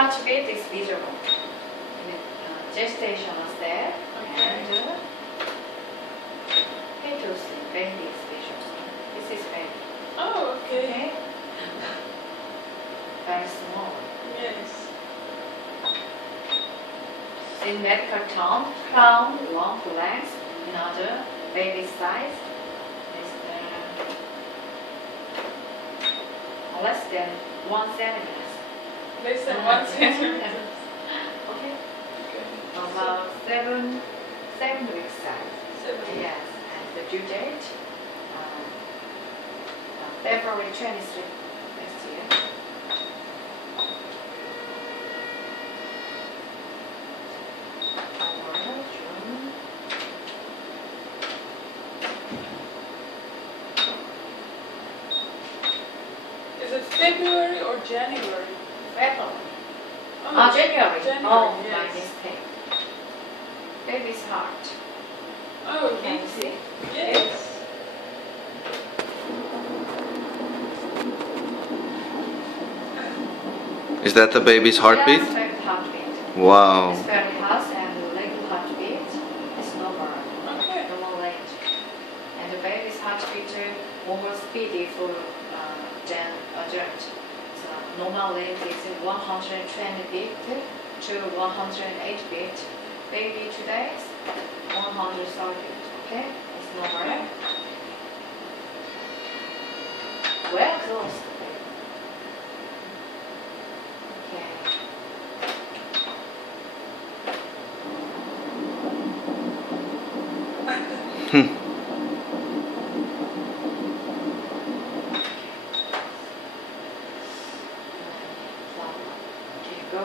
heartbeat is visible in the gestational step, and fetus in baby is visible. This is baby. Oh, okay. Okay? Very small. Yes. In medical term, crown long to length, in other baby size is less than 1 centimeter. Less than 1 centimeter. Okay. Okay. About 7 weeks size. 7 weeks. Yes, and the due date February 23 next year. June. Is it February or January? February. Oh, January. January, Oh, yes. my mistake. Baby's heart. Oh, Can you see? Yes. Is that the baby's heartbeat? Yes, baby's heartbeat. Wow. It's very fast and little heartbeat is normal. Okay. Normal range. And the baby's heartbeat more speedy for than adult. So normal range is 120 beat to 108 beat. Baby today is 130 beat. Okay, it's normal. Okay. Well close. Okay. Okay, go